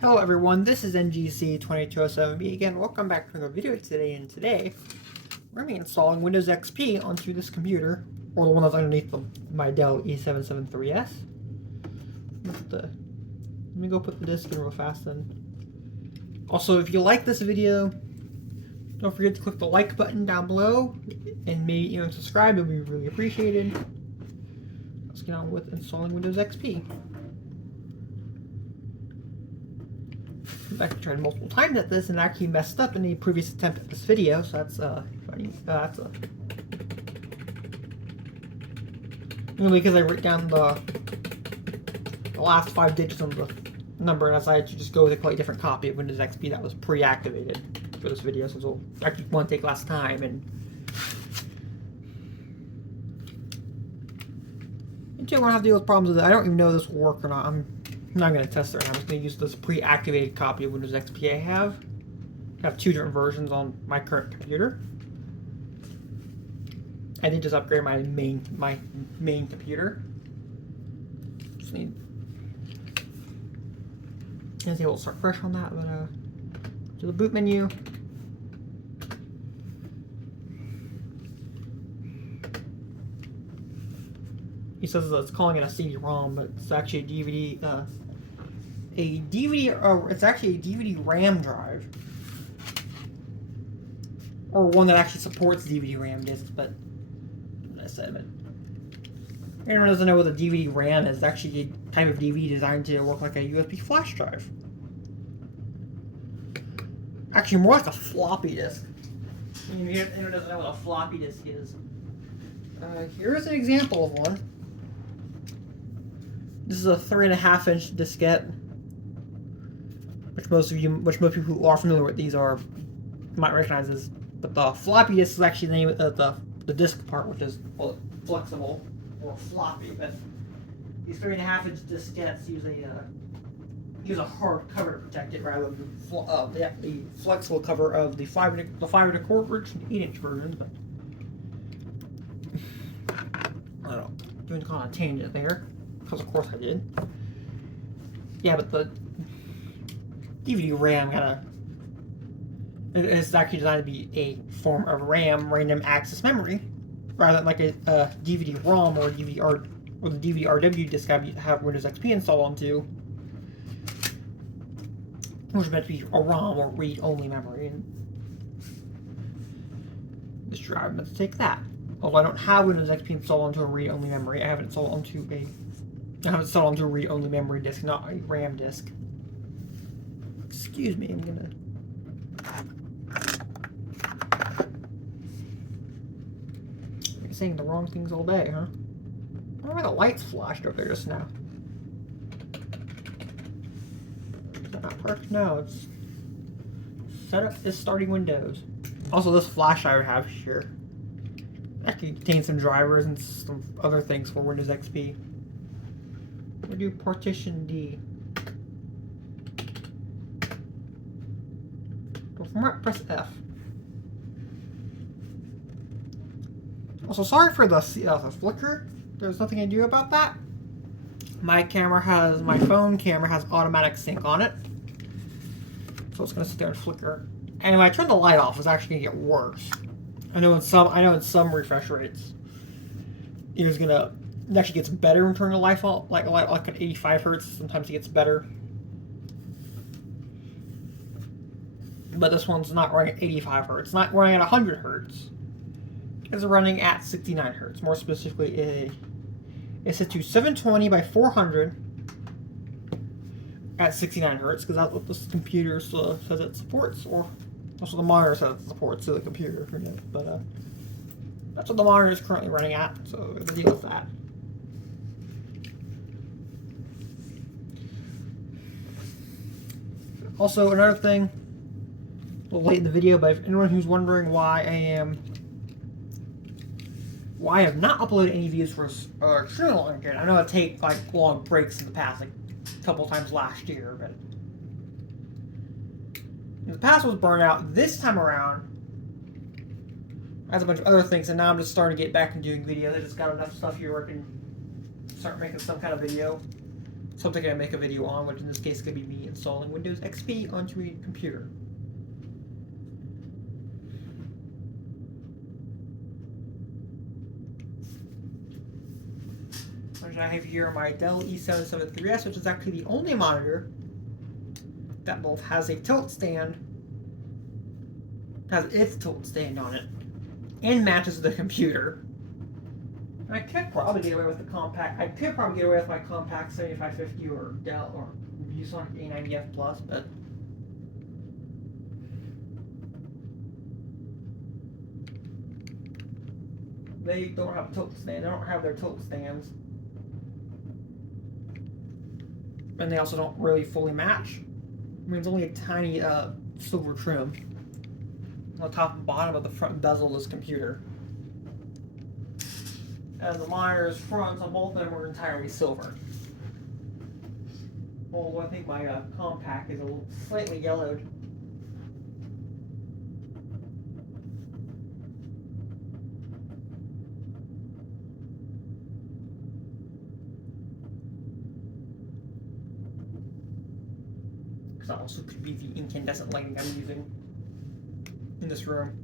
Hello everyone, this is NGC2207B again. Welcome back to another video today, and today we're going to be installing Windows XP onto this computer, or the one that's underneath my Dell E773S. Let me go put the disk in real fast then. Also, if you like this video, don't forget to click the like button down below, and maybe even subscribe, it would be really appreciated. Let's get on with installing Windows XP. I tried multiple times at this and actually messed up in the previous attempt at this video, so that's funny. Because I wrote down the last 5 digits of the number, and I decided to just go with a quite different copy of Windows XP that was pre-activated for this video, since it'll actually want to take less time. And I won't have to deal with problems with it. I don't even know if this will work or not. I'm not going to test it right now. I'm just going to use this pre-activated copy of Windows XP I have. I have 2 different versions on my current computer. I did just upgrade my main computer. Just need to be able to start fresh on that, but to the boot menu. He says it's calling it a CD-ROM, but it's actually a DVD. It's actually a DVD RAM drive, or one that actually supports DVD RAM discs. But I said, but anyone doesn't know what a DVD RAM is, it's actually a type of DVD designed to work like a USB flash drive. Actually, more like a floppy disk. If anyone doesn't know what a floppy disk is, here's an example of one. This is a 3.5-inch diskette, which most people who are familiar with these might recognize this. But the floppy disk is actually the name of the disk part, which is flexible or floppy. But these 3.5-inch diskettes use a hard cover to protect it rather than the flexible cover of the 5.25-inch and 8-inch versions. But I don't know, doing kind of a tangent there. Because of course I did. Yeah, but the DVD RAM it's actually designed to be a form of RAM, random access memory, rather than like a DVD-ROM or the DVD-RW disk I have Windows XP installed onto, which is meant to be a ROM or read-only memory. And this drive is meant to take that. Although I don't have Windows XP installed onto a read-only memory, I have it installed onto a read-only memory disk, not a RAM disk. Excuse me, I'm gonna... You're saying the wrong things all day, huh? I don't know why the lights flashed over there just now. Is that not perfect? No, it's... Setup is starting Windows. Also, this flash I would have here actually contains some drivers and some other things for Windows XP. We'll do partition D. Before I press F. Also, sorry for the flicker. There's nothing I can do about that. My phone camera has automatic sync on it, so it's gonna sit there and flicker. And if I turn the light off, it's actually gonna get worse. I know in some refresh rates, it actually gets better when turning the light off, like at 85 hertz. Sometimes it gets better, but this one's not running at 85 hertz. It's not running at 100 hertz. It's running at 69 hertz. More specifically, it's set to 720 by 400 at 69 hertz, because that's what this computer says it supports, or that's what the monitor says it supports to the computer. But that's what the monitor is currently running at, so we have to deal with that. Also, another thing, a little late in the video, but if anyone who's wondering why I have not uploaded any videos for a extremely long period. I know I take like long breaks in the past, like a couple times last year, but in the past was burnout. This time around, I had a bunch of other things, and now I'm just starting to get back and doing videos. I just got enough stuff here where I can start making some kind of video. something I make a video on, which in this case could be me installing Windows XP onto a computer. Which I have here my Dell E773S, which is actually the only monitor that both has a tilt stand, has its tilt stand on it, and matches the computer. And I could probably get away with the compact. I could probably get away with my compact 7550 or Dell or ViewSonic A90F Plus, but they don't have a tilt stand. They don't have their tilt stands, and they also don't really fully match. I mean, it's only a tiny silver trim on the top and bottom of the front bezel of this computer. And the monitor's fronts on both of them are entirely silver. Although I think my compact is a little slightly yellowed. Because that also could be the incandescent lighting I'm using in this room.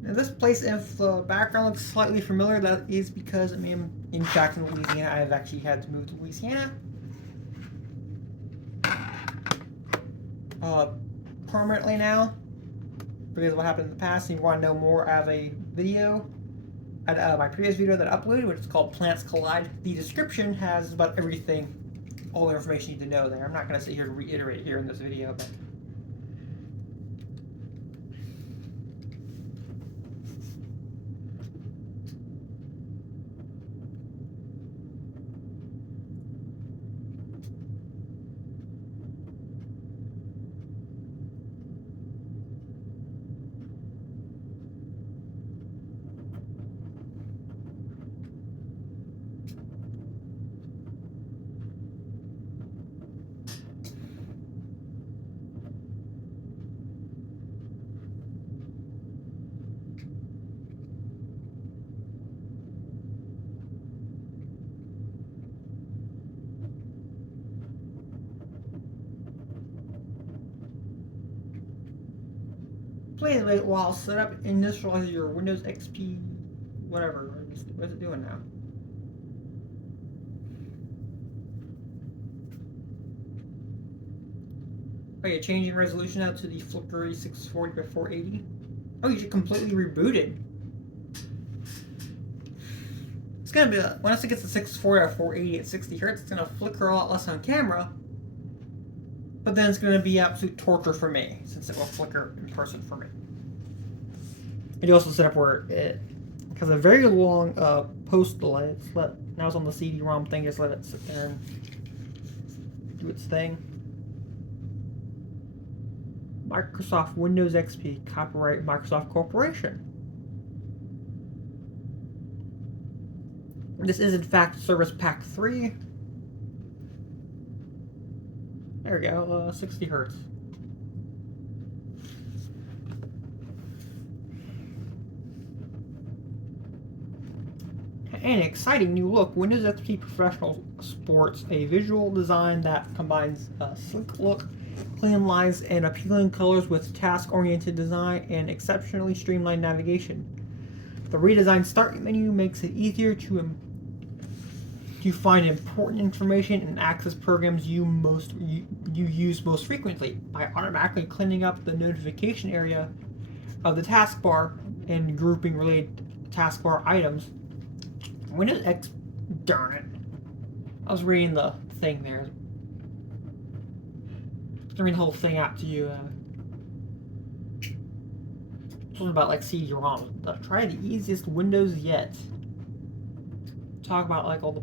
Now this place, if the background looks slightly familiar, that is because I am in Jackson, Louisiana. I have actually had to move to Louisiana permanently now because of what happened in the past. And you want to know more, I have a video, my previous video that I uploaded, which is called Plants Collide. The description has about everything, all the information you need to know there. I'm not going to sit here and reiterate here in this video, but please wait while set up initialize your Windows XP, whatever. What's it doing now? Oh, you're changing resolution out to the flickery 640 by 480? Oh, you should completely rebooted. It's gonna be, once it gets to 640 by 480 at 60 Hz, it's gonna flicker a lot less on camera. But then it's gonna be absolute torture for me, since it will flicker in person for me. And you also set up where it has a very long post delay. Now it's on the CD-ROM thing, just let it sit there and do its thing. Microsoft Windows XP, copyright Microsoft Corporation. This is in fact Service Pack 3. There we go, 60 Hz. And an exciting new look, Windows XP Professional sports a visual design that combines a sleek look, clean lines, and appealing colors with task-oriented design and exceptionally streamlined navigation. The redesigned Start menu makes it easier to find important information and access programs you use most frequently by automatically cleaning up the notification area of the taskbar and grouping related taskbar items. Windows X, darn it. I was reading the thing there. I read the whole thing out to you. Something about like CD-ROM. Try the easiest Windows yet. Talk about like all the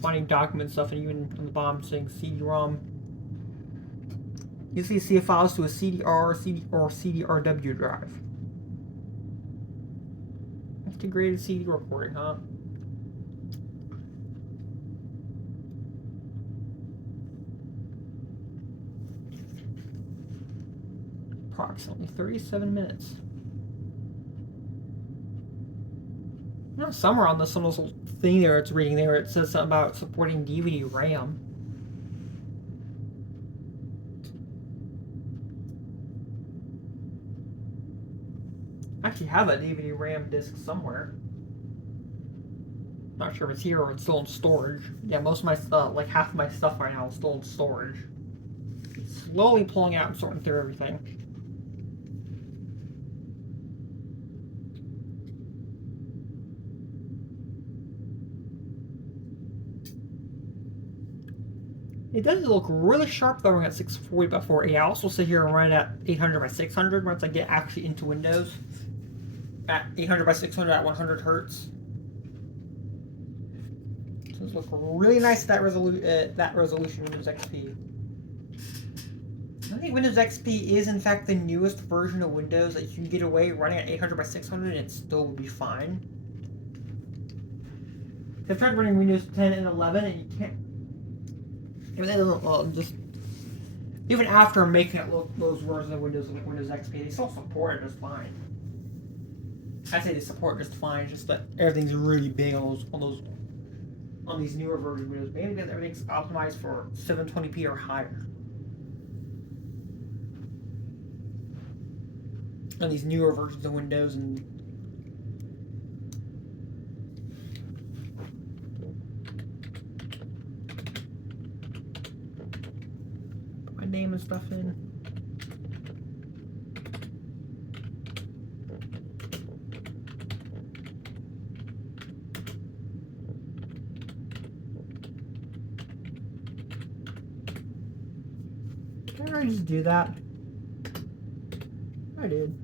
finding document stuff, and even on the bottom saying CD-ROM. You see files to a CDR, or CDRW drive. Integrated CD recording, huh? Approximately 37 minutes. Somewhere on this, some of those will thing there it's reading there. It says something about supporting DVD RAM. I actually have a DVD RAM disc somewhere. Not sure if it's here or it's still in storage. Yeah, most of my stuff, like half of my stuff right now is still in storage. It's slowly pulling out and sorting through everything. It does look really sharp though at 640 by 480. I also sit here and run it at 800 by 600 once I get actually into Windows. At 800 by 600 at 100 hertz. So this looks really nice at that resolution Windows XP. I think Windows XP is in fact the newest version of Windows that you can get away running at 800 by 600 and it still would be fine. I've tried running Windows 10 and 11 and you can't. Even after making it look those versions of Windows like Windows XP, they still support it just fine. I say they support it just fine, just that everything's really big on these newer versions of Windows, mainly because everything's optimized for 720p or higher. On these newer versions of Windows and name and stuff in. Did I just do that? I did.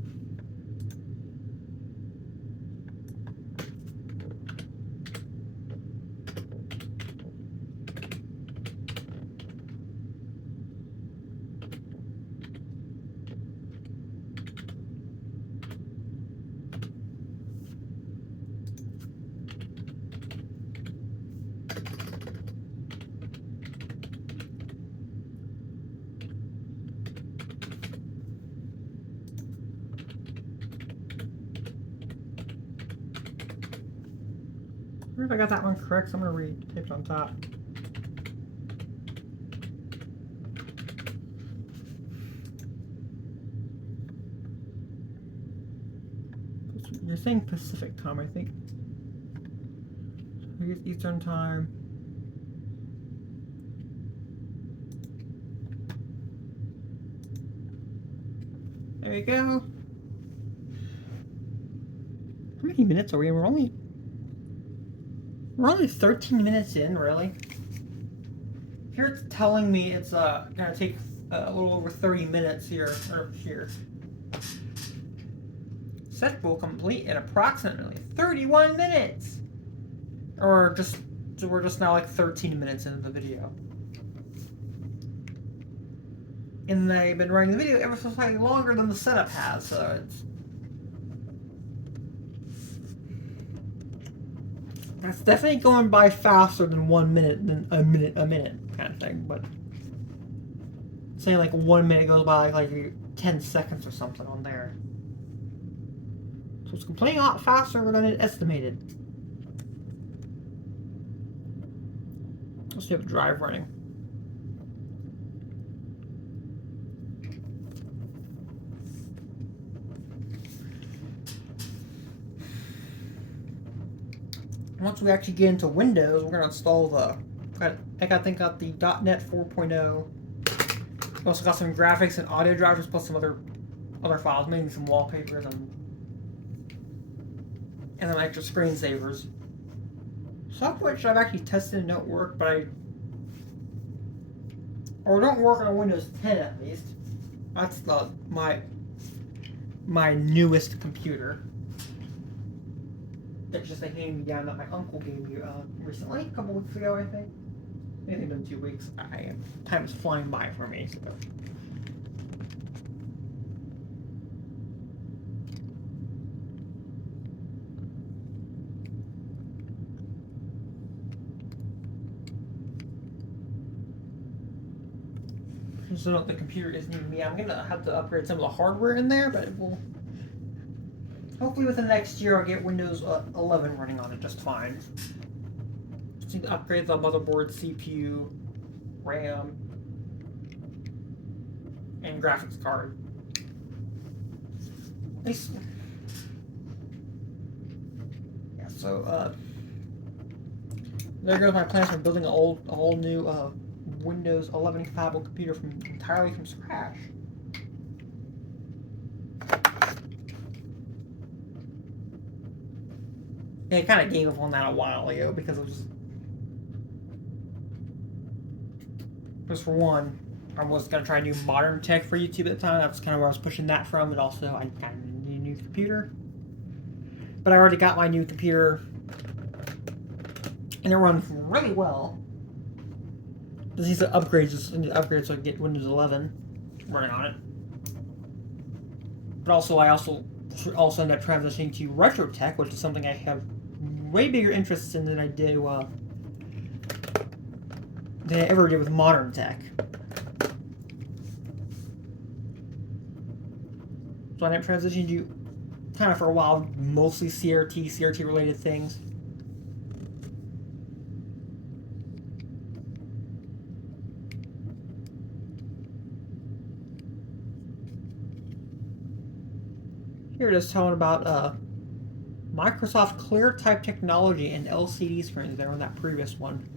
I wonder if I got that one correct, so I'm going to retape it on top. You're saying Pacific time, I think. I guess Eastern time. There we go. How many minutes are we in? We're only 13 minutes in, really. Here it's telling me it's gonna take a little over 30 minutes here, or here. Set will complete in approximately 31 minutes. Or just, so we're just now like 13 minutes into the video. And they've been running the video ever so slightly longer than the setup has, so it's... That's definitely going by faster than 1 minute, than a minute kind of thing, but say like 1 minute goes by like 10 seconds or something on there. So it's completing a lot faster than it estimated. Let's see if the drive running. Once we actually get into Windows, we're going to install the, I think got the .NET 4.0. We also got some graphics and audio drivers, plus some other files, maybe some wallpapers and then extra screensavers. Some of which I've actually tested and don't work, but or don't work on Windows 10 at least. That's my newest computer. It's just a hand-me-down that my uncle gave me recently, a couple weeks ago, I think. Maybe it's been 2 weeks. Time is flying by for me. So. So the computer isn't even me. I'm gonna have to upgrade some of the hardware in there, but it will. Hopefully within the next year I'll get Windows 11 running on it just fine. Just need to upgrade the motherboard, CPU, RAM, and graphics card. Yeah, so there goes my plans for building a whole new Windows 11 compatible computer entirely from scratch. Yeah, I kind of gave up on that a while ago because of just for one, I was gonna try to do modern tech for YouTube at the time. That's kind of where I was pushing that from, and also I kind of need a new computer. But I already got my new computer, and it runs really well. Just needs to upgrade, so I can get Windows 11 running on it. But also, I also end up transitioning to retro tech, which is something I have way bigger interests in than I ever did with modern tech. So I ended up transitioning to kind of for a while mostly CRT related things. Here it is telling about Microsoft Clear type technology and LCD screens there on that previous one.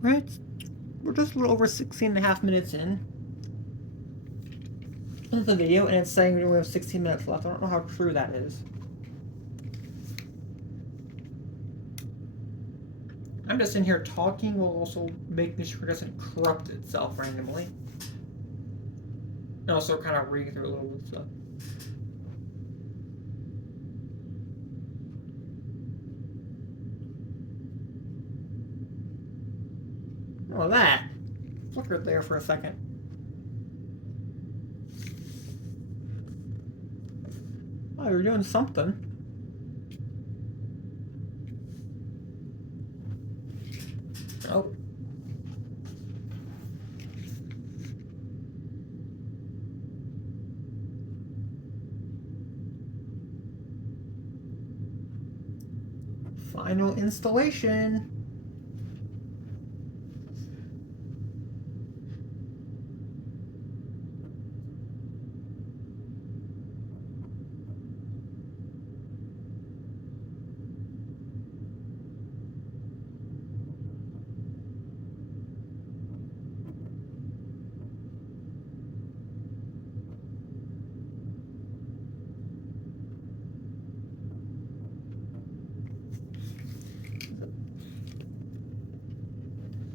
Right, we're just a little over 16.5 minutes in the video, and it's saying we only have 16 minutes left. I don't know how true that is. I'm just in here talking while also making sure it doesn't corrupt itself randomly. And also kind of reading through a little bit of stuff. Oh, that flickered there for a second. Oh, you're doing something. Oh. Final installation.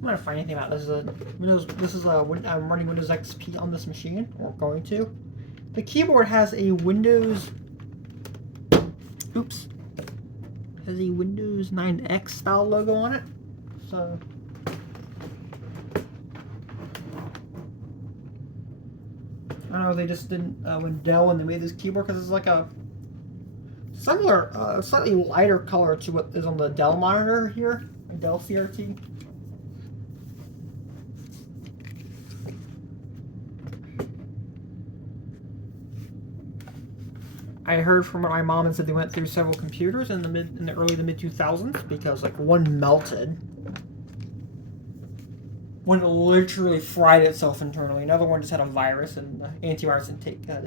I'm gonna find anything about this. I'm running Windows XP on this machine, or going to. The keyboard has a Windows 9X style logo on it. So I don't know, they just didn't when they made this keyboard, because it's like a similar, slightly lighter color to what is on the Dell monitor here, a Dell CRT. I heard from my mom and said they went through several computers in the early to mid 2000s because like one melted. One literally fried itself internally. Another one just had a virus and antivirus didn't take there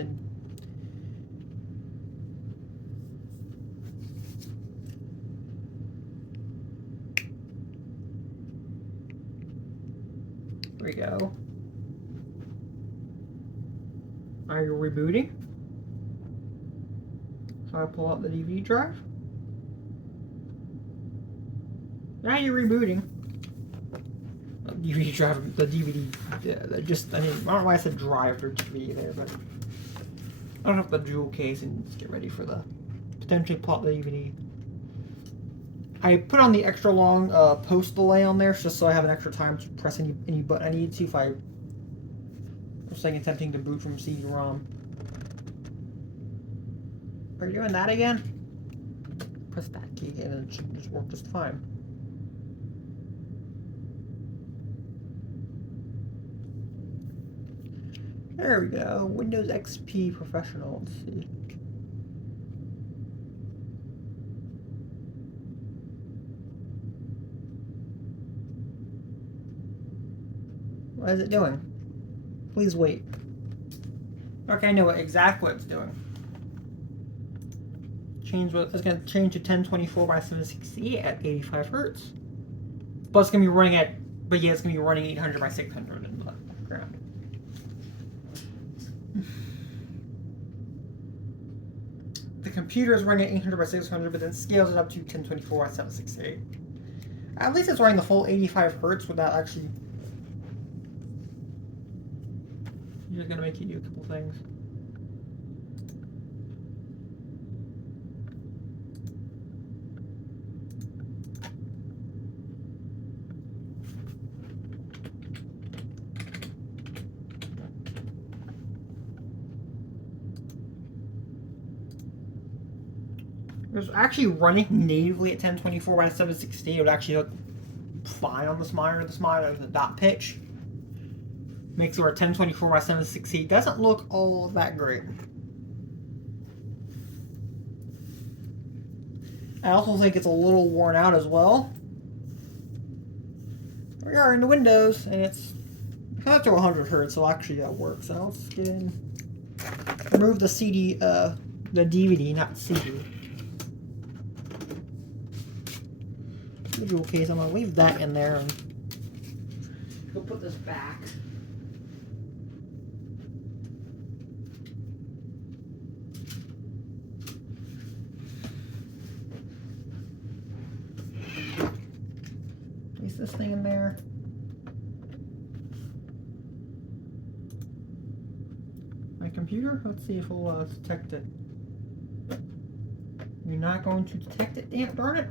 we go. Are you rebooting? So I pull out the DVD drive. Now you're rebooting. DVD drive, the DVD, I don't know why I said drive or DVD there, but I don't have the jewel case and just get ready for the potentially plot the DVD. I put on the extra long post delay on there just so I have an extra time to press any button I need to if I was saying attempting to boot from CD-ROM. Are you doing that again? Press that key and it should just work just fine. There we go. Windows XP Professional. Let's see. What is it doing? Please wait. Okay, I know exactly what it's doing. It's going to change to 1024 by 768 at 85 hertz. But it's going to be running at, but yeah, it's going to be running 800 by 600 in the background. The computer is running at 800 by 600, but then scales it up to 1024 by 768. At least it's running the full 85 hertz without actually. Just going to make you do a couple things. It was actually running natively at 1024 by 760. It would actually look fine on this monitor. This monitor is a dot pitch. Makes it where 1024 by 760 doesn't look all that great. I also think it's a little worn out as well. We are in the Windows, and it's up to 100 hertz, so actually that works. So let's get in. Remove the CD, the DVD, not CD. Visual case. I'm gonna leave that in there and go put this back. Place this thing in there. My computer. Let's see if it'll detect it. You're not going to detect it. Damn, darn it.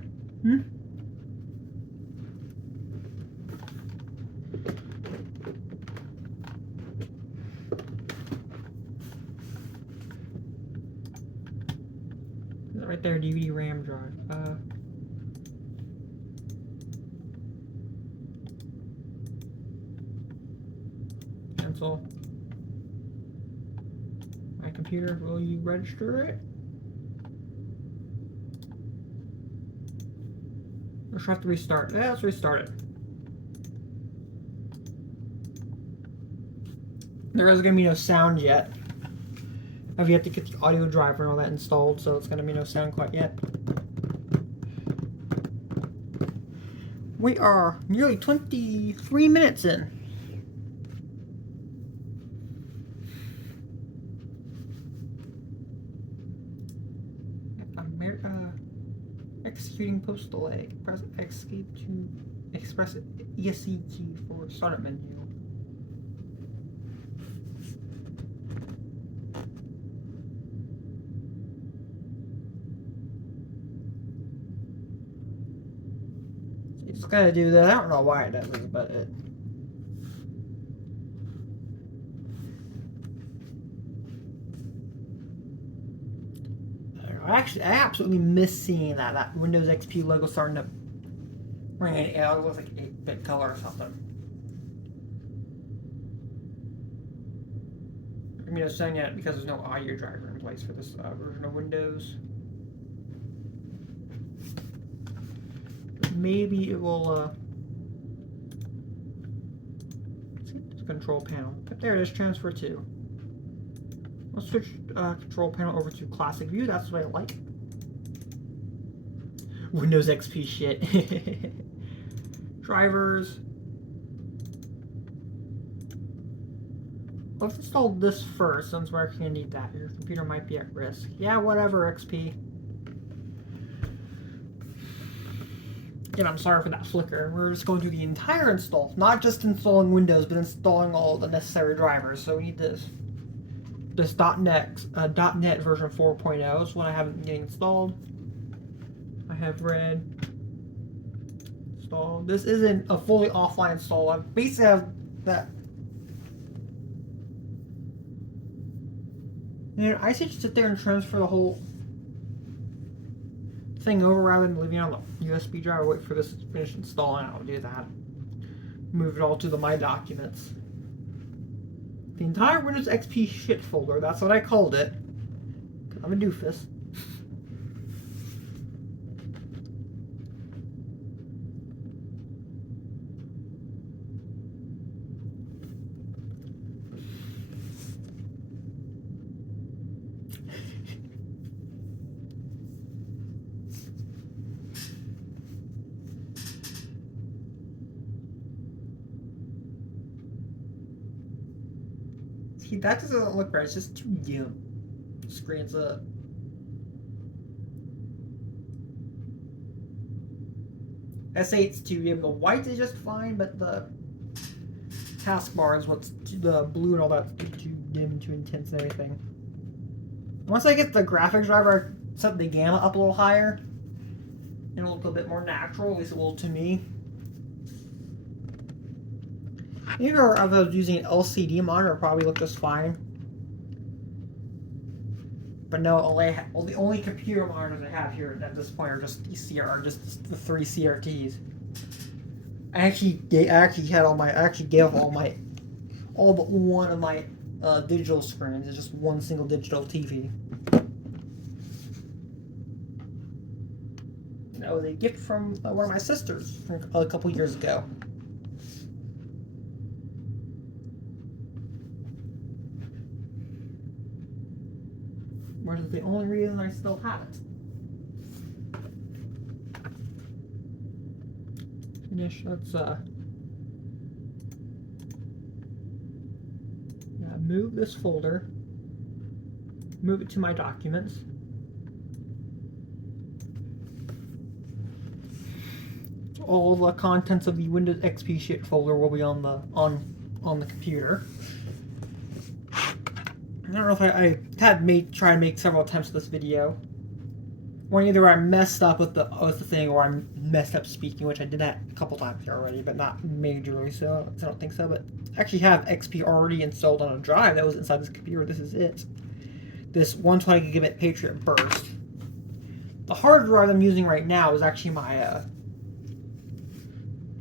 Right there, DVD RAM drive. Cancel. My computer, will you register it? Or should I have to restart? Yeah, let's restart it. There is going to be no sound yet. I've yet to get the audio driver and all that installed, so it's going to be no sound quite yet. We are nearly 23 minutes in. Executing post delay. Press escape to express ESC key for startup menu. It's gotta do that. I don't know why it does it, but it. I absolutely miss seeing that Windows XP logo starting to ring it out. It looks like 8-bit color or something. I mean, I was saying that because there's no audio driver in place for this version of Windows. But maybe it will. Let's see, the control panel. There it is. Transfer to. Let's switch control panel over to classic view. That's what I like. Windows XP shit. Drivers. Let's install this first, since we're actually gonna need that. Your computer might be at risk. Yeah, whatever, XP. Again, I'm sorry for that flicker. We're just going through the entire install, not just installing Windows, but installing all the necessary drivers. So we need this .NET version 4.0 is what I haven't been getting installed. I have read installed. This isn't a fully offline install. I basically have that. And I should sit there and transfer the whole thing over rather than leaving it on the USB drive. Wait for this to finish installing. I'll do that. Move it all to the My Documents. The entire Windows XP shit folder, that's what I called it. Cause I'm a doofus. That doesn't look right. It's just too dim. Screen's up. S8's too dim. The white is just fine, but the taskbar is what's the blue and all that too dim, too intense, and everything. Once I get the graphics driver, I set the gamma up a little higher, it'll look a bit more natural. At least it will to me. Even if I was using an LCD monitor, it probably look just fine. But no, the only computer monitors I have here at this point are just the three CRTs. I actually gave all but one of my digital screens. It's just one single digital TV. That was a gift from one of my sisters from a couple years ago. Which is the only reason I still have it. Finish. Let's move this folder. Move it to my documents. All the contents of the Windows XP shit folder will be on the computer. I don't know if I had tried to make several attempts at this video. One either I messed up with the thing, or I messed up speaking, which I did that a couple times here already, but not majorly, so I don't think so. But I actually have XP already installed on a drive that was inside this computer. This is it. This 120 gigabit Patriot burst. The hard drive I'm using right now is actually my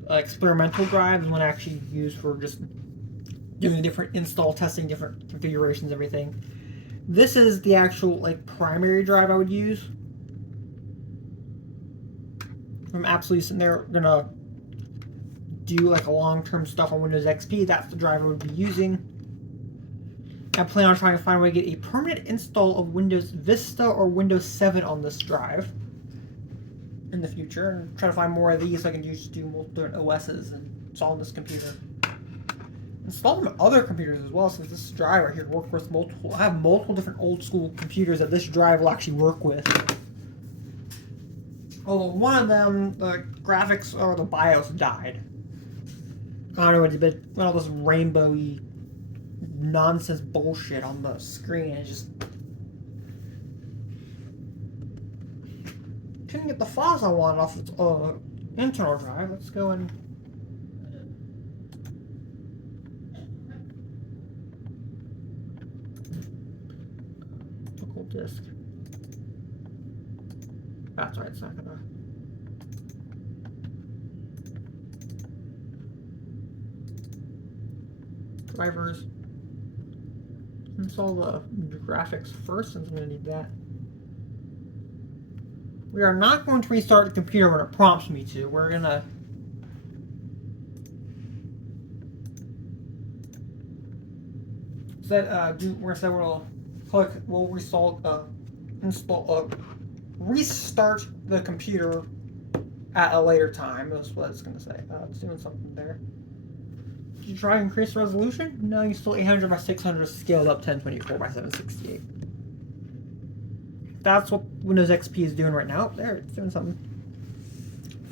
experimental drive, the one I actually use for just doing different install, testing different configurations, everything. This is the actual primary drive I would use. I'm absolutely sitting there gonna do a long-term stuff on Windows XP. That's the drive I would be using. I plan on trying to find a way to get a permanent install of Windows Vista or Windows 7 on this drive in the future, and try to find more of these so I can just do multiple different OSs and install on this computer. Install them on other computers as well, since this drive right here can work with multiple. I have multiple different old school computers that this drive will actually work with. Although one of them, the graphics or the BIOS died. I don't know what it did, but all this rainbowy nonsense bullshit on the screen. It just couldn't get the files I wanted off its internal drive. Let's go and local disk. That's right, it's not gonna. Drivers. Install the graphics first, since I'm gonna need that. We are not going to restart the computer when it prompts me to. We're gonna restart the computer at a later time. That's what it's gonna say. It's doing something there. Did you try and increase the resolution? No, you still 800 by 600 scaled up 1024 by 768. That's what Windows XP is doing right now. There, it's doing something.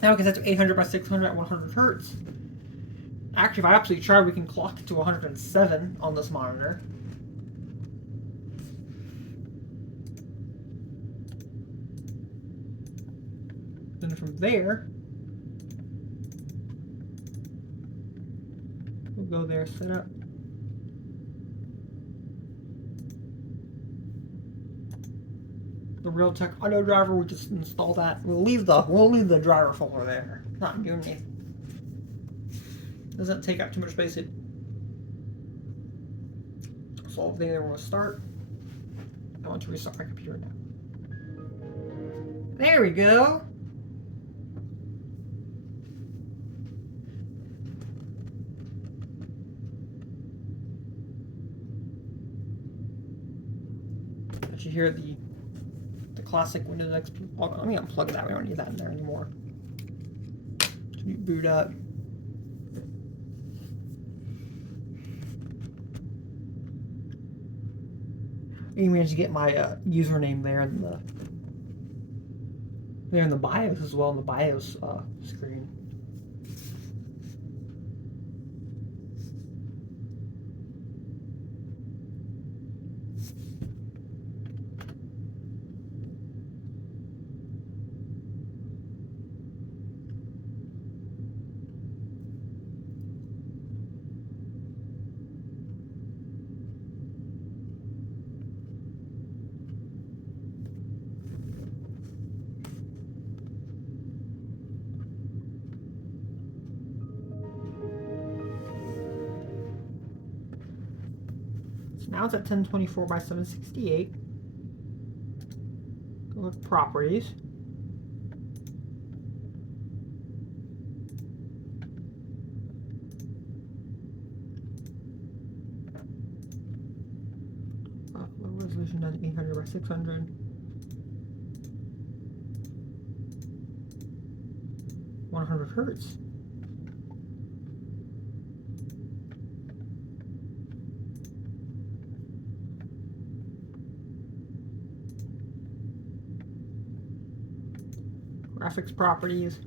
Now we can set to 800 by 600 at 100 Hertz. Actually, if I absolutely try, we can clock it to 107 on this monitor. Then from there, we'll go there, set up. The Realtek Auto driver, we just install that. We'll leave the driver folder there. Not doing anything. Doesn't take up too much space. It solve the thing that we're gonna start. I want to restart my computer now. There we go. Did you hear the classic Windows XP? Let me unplug that. We don't need that in there anymore. Boot up. You managed to get my username there in the BIOS as well, in the BIOS screen. Now it's at 1024 by 768. Go with properties. Low resolution done 800 by 600. Hertz. Graphics properties.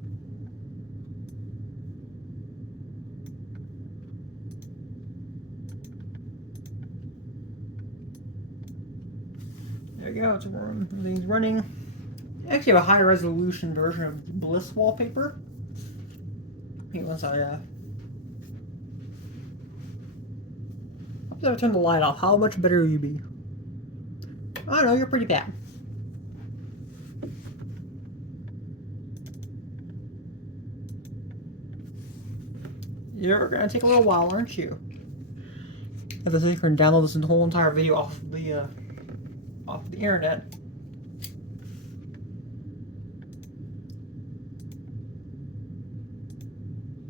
There you go, everything's running. I actually have a high resolution version of Bliss wallpaper. Okay, once I turn the light off, how much better will you be? I don't know, you're pretty bad. You're gonna take a little while, aren't you? I have to sit here and download this whole entire video off the internet.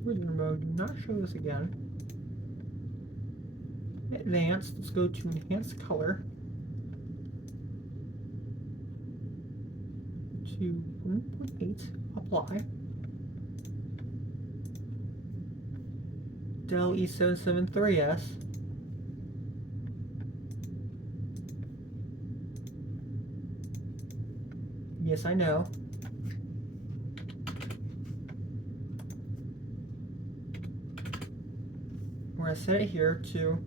Wizard mode, do not show this again. Advanced, let's go to enhanced color. To 1.8, apply. Dell E773S. Yes, I know. We're going to set it here to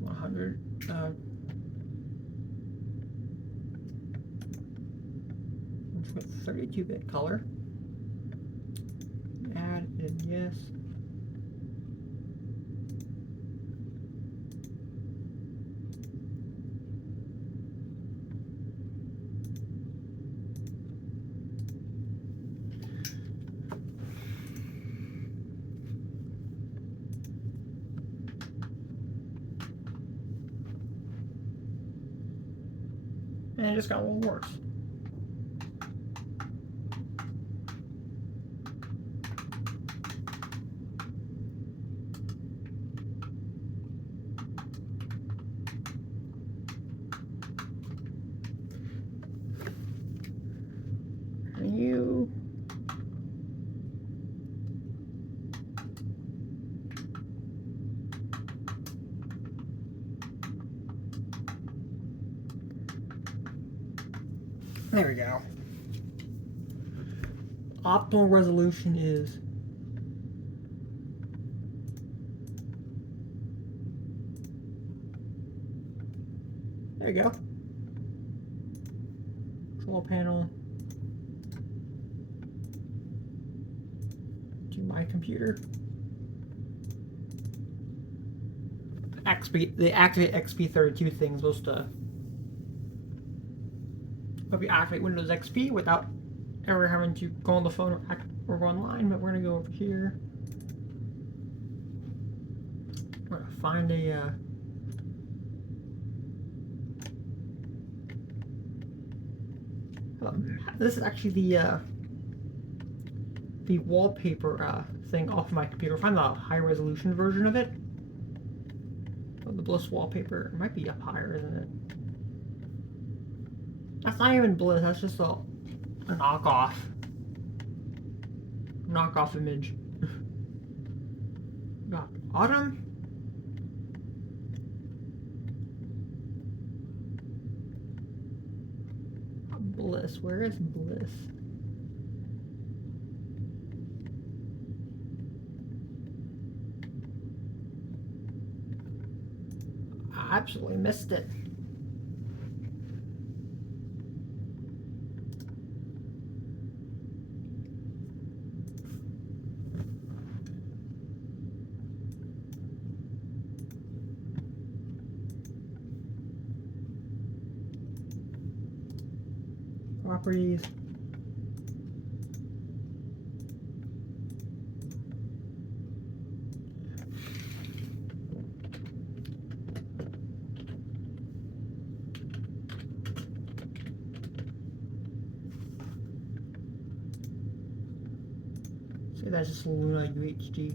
100. 32-bit color. Add in yes. And it just got a little worse. You there we go. Optimal resolution is there you go. Control panel to my computer. The activate XP32 thing is supposed to help you activate Windows XP without ever having to go on the phone or go online. But we're gonna go over here. We're gonna find a this is actually the wallpaper thing off my computer. Find the high resolution version of it. Oh, the Bliss wallpaper. It might be up higher, isn't it? That's not even Bliss, that's just a knockoff. Knockoff image. Got Autumn. Bliss. Where is Bliss? I absolutely missed it. Properties. See, that's just Luna UHD.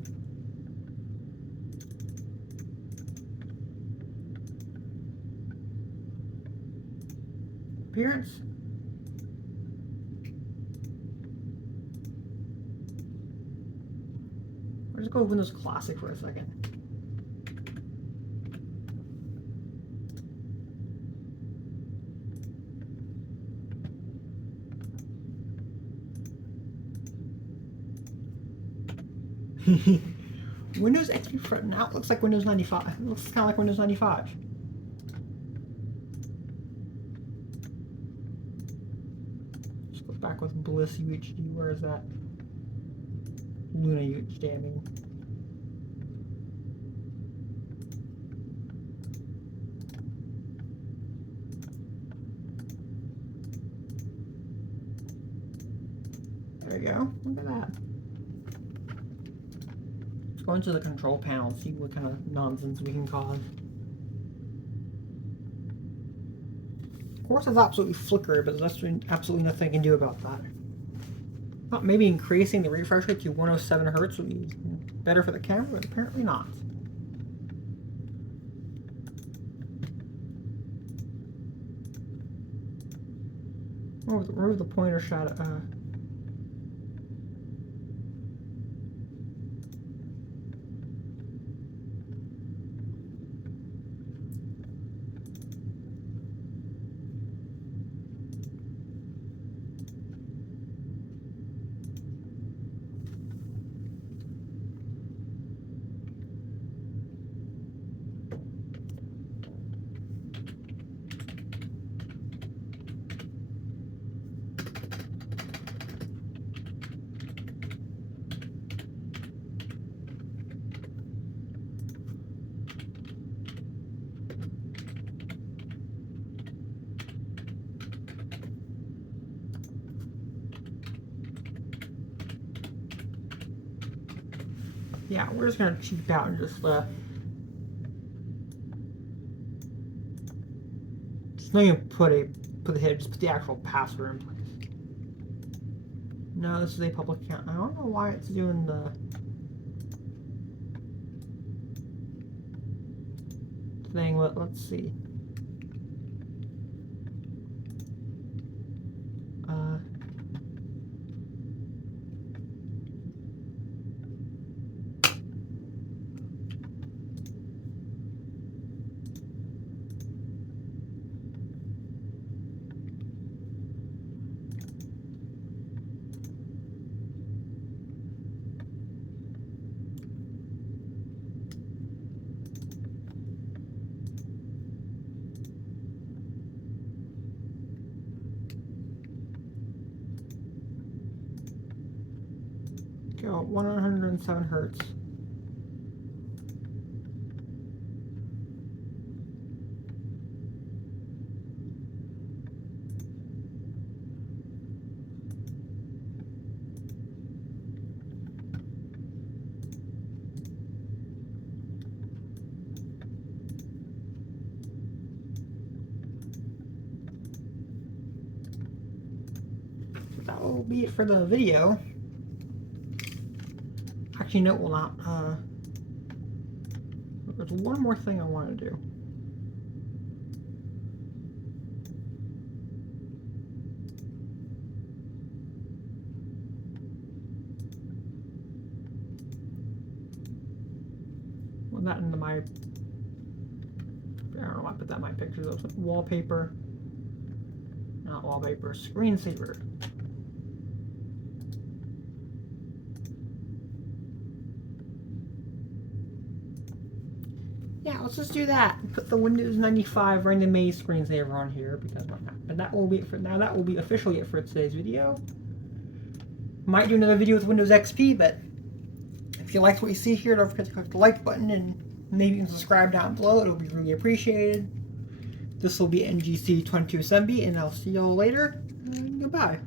Appearance. Let's go Windows Classic for a second. Windows XP front now looks like Windows 95. It looks kind of like Windows 95. Let's go back with Bliss UHD. Where is that? Luna UHD, I mean. There you go. Look at that. Let's go into the control panel and see what kind of nonsense we can cause. Of course, it's absolutely flickery, but there's absolutely nothing I can do about that. Thought maybe increasing the refresh rate to 107 Hz would be better for the camera, but apparently not. Remove the pointer shadow. Yeah, we're just gonna cheap out and just not even put the head, just put the actual password in place. No, this is a public account. I don't know why it's doing the thing, but let's see. Go 107 Hertz. That will be it for the video. Actually, no, it will not. There's one more thing I want to do. Well, that into my. I don't know why I put that in my pictures. Wallpaper. Not wallpaper, screensaver. Yeah, let's just do that. Put the Windows 95 Random Maze screensaver on here because why not? And that will be it for now. That will be officially it for today's video. Might do another video with Windows XP, but if you liked what you see here, don't forget to click the like button and maybe you can subscribe down below. It'll be really appreciated. This will be NGC 2270, and I'll see y'all later. And goodbye.